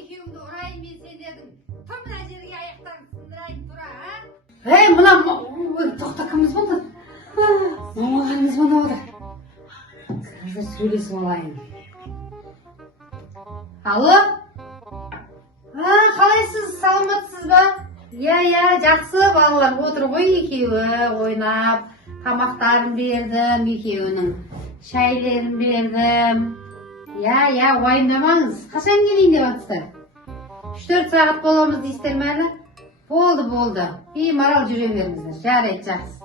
екеуіңді ұрайын мен сендердің. Тұр мына жерге аяқтарын сындырайын тұра, а? Мына тоқта кіміз болды? Мамағанымыз мына отыр. Қазір сөйлесіп алайын. Алло? Қалайсыз, саламатсыз ба? Иә, жақсы балалар отыр ғой екеуі ойнап. Тамақтарын бердім екеуінің. Шайлерін бердім. Иә, уайымдамаңыз. Қашан келейін деп жатсыздар? 3-4 сағат боламыз дейсіздер ме әлі? Болды. Марал жүре беріңіздер. Жарайды, жақсы.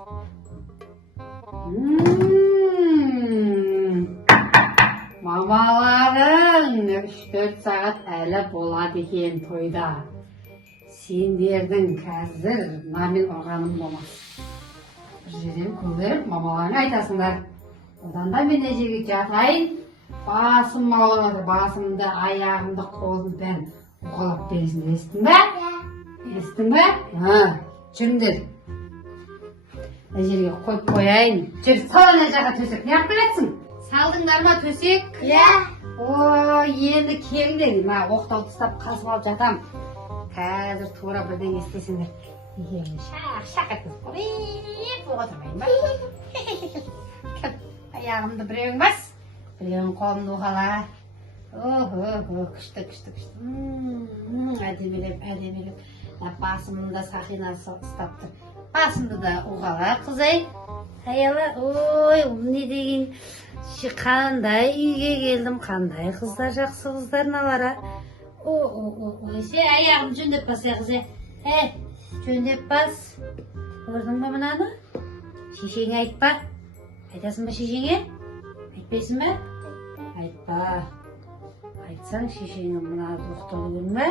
Мамаларың 3-4 сағат әлі болады екен тойда. Сендердің қазір намен ұрғаным болмас. Бір жерден көгеріп мамаларыңа айтасыңдар. Одан да мен жерге жатайын. Басым ауырып жатыр. Басымды, аяғымды, қолымды бәрін уқалап бересіңдер. Естің бе? Жүріңдер. Мына жерге қойып қояйын. Жүр, сал ана жаққа төсек. Не қылып жатсың? Салдыңдар ма төсек? Иә. Енді келіңдер. Мына оқтауды ұстап қасып алып жатам. Қазір тура бірден естесіңдер. Екеуіңді шақ еткізіп қойып отырмайын ба? Аяғымды біреуің бас, біреуің қолымды уқала. Күшті. Әдемелеп. Басымда Сақина ұстап тұр. Басымды да уқала қызай. Аяла, не деген қандай үйге келдім, қандай қыздар, жақсы қыздар налара. Сен аяғын жөндеп бас, қызай. Жөндеп бас. Көрдің ба мұнаны? Шешеңе айтпа. Айтасың ба шешеңе? Айтпайсың ба? Айтпа. Айтсаң шешеңе мұнады ұқтылы көрме?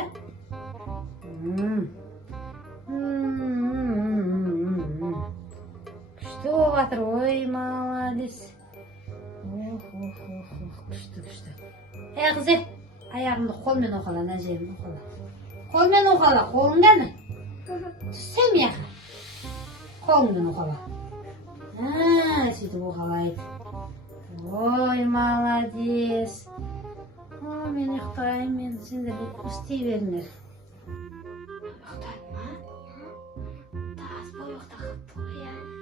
Күшті оғатыр, молодец. Күшті. Қызай, аяғымды қолмен оқала, мына жерін оқала. Қолмен оқала, қолыңда ме? Түссем яқа. Қолыңмен оқала. Сөйтіп оқалайды. Молодец. Мен ұйықтайын, мен сендер істей беріңдер. Ұйықтадың ма? Тас бой ұйықтап қой,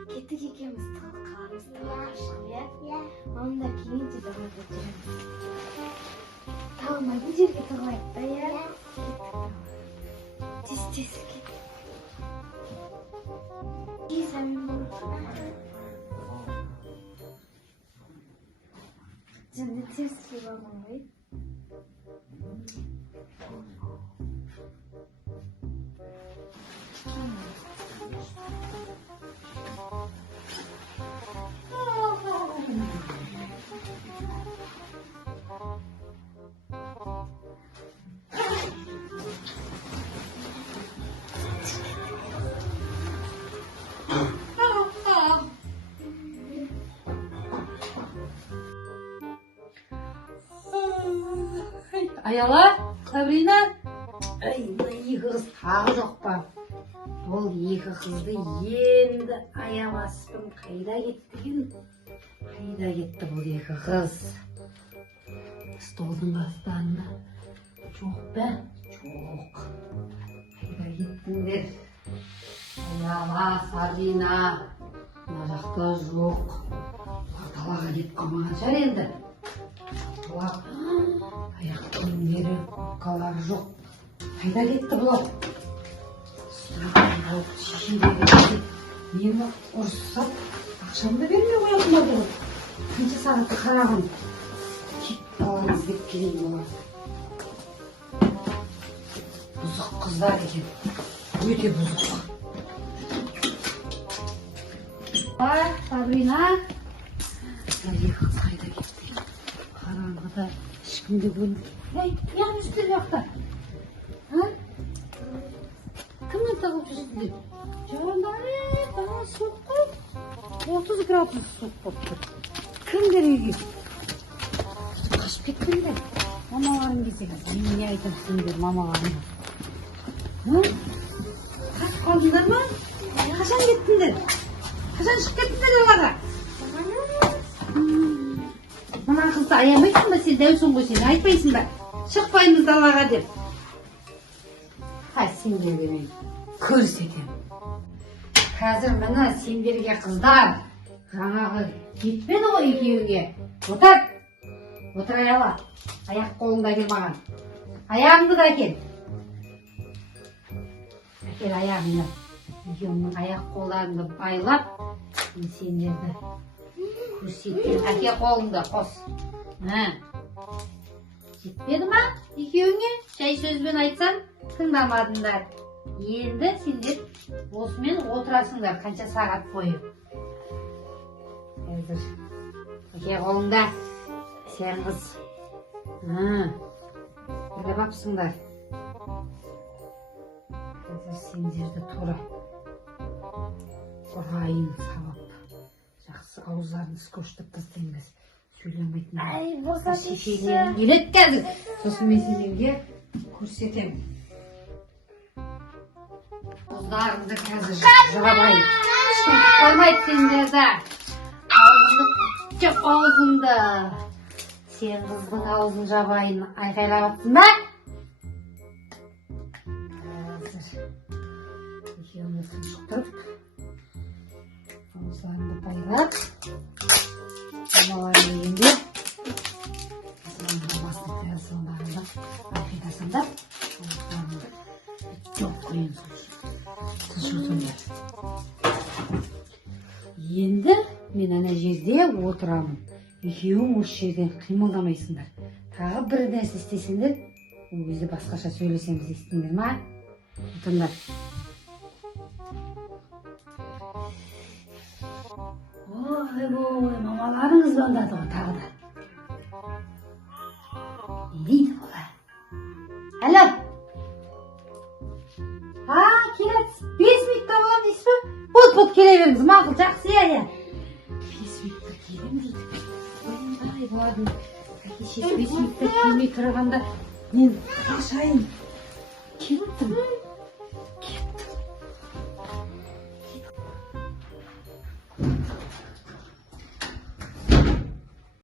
кеттік екеуміз тығылып қаламыз, тығылашық, иә? Онда кейінше тығылып өтеміз. Тығылмайтын жерге тығылайық та, иә? Тез кет. Жынды терс кеп алған ғой. Аяла, Сабрина. Мына екі қыз тағы жоқ па? Ол екі қызды енді аямаспын. Қайда кетті бұл екі қыз? Столдың астарында жоқ па? Жоқ. Қайда кеттіңдер? Аяла, Сабрина. Мына жақта жоқ. Далаға кетіп қалмаған шығар енді. Аяқтың бері қопқалары жоқ. Қайда кетті бұлар? Сұраған болып шешедегі кетті. Мені ұрсып, ақшамды бермей қоятын болды ғой. Қанша сағатты қарағым. Кет баланы іздеп келейін олар. Бұзық қыздар екен. Өте бұзық. Сабрина. Екі қыз қайда кетті? Қараңғыда ешкімде көрінбейді. Яғын үстел жақта. Кіммен тағып жүрсіңдер? Жандарым, тағы суық қой. 30 градус суық болып тұр. Кімдер үйге? Қашып кеттіңдер. Мамаларың келсе, мен не айтам сендер мамаларыңа? Қашып қалдыңдар ма? Қашан кеттіңдер? Қашан шығып кеттіңдер оларға? Мына қызды аямайсың ба, сен дәусің ғой, сен айтпайсың ба? Шықпаймыз далаға деп. сендерге мен көрсетемін. Қазір мына сендерге қыздар жаңағы жетпеді ғой екеуіңе. Отыра ала. Аяқ қолыңды әкел маған. Аяғыңды да әкел. Әкел аяғыңды. Екеуіңнің аяқ қолдарыңды байлап, мен сендерді көрсетемін. Әкел қолыңды қос. Жетпеді ма екеуіңе? Жай сөзбен айтсам тыңдамадыңдар. Енді сендер осымен отырасыңдар қанша сағат бойы. Әзір. Әкел қолыңда. Сен қыз. Бірде бапсыңдар. Қазір сендерді тура ұрайын сабап. Жақсы ауыздарыңыз көштіп тастайыңыз. Сөйлемейтіндер. Шешелерің келеді қазір. Сосын мен сендерге көрсетемін. Ауыздарыңды қазір жабайын. Қоймайды сендерді. Жоқ аузыңды. Сен қыздың аузын жабайын айқайлап атсың ба? Қазір екеуіңді тұншықтырып, ауыздарыңды байлап, мамалар дегенде басын қиырсыңдарында айқайласаңдар, ауыздарыңды жоқ қойын тұншықтырыңдар. Енді мен ана жерде отырамын. Екеуің осы жерден қимылдамайсыңдар. Тағы бір нәрсе істесеңдер, ол кезде басқаша сөйлесеміз естіңдер ма? Отырыңдар. Ой, мамаларыңыз звондады ғой тағы да. Не дейді бұлар? Алло. Келеді. 5 минутта боламын дейсіз бе? Бот келе беріңіз. Мақұл, жақсы, иә. 5 минутта келем дейді. Бұлардың әке-шешесі 5 минутта келмей тұрғанда мен қашайын. Келіп тұрмын.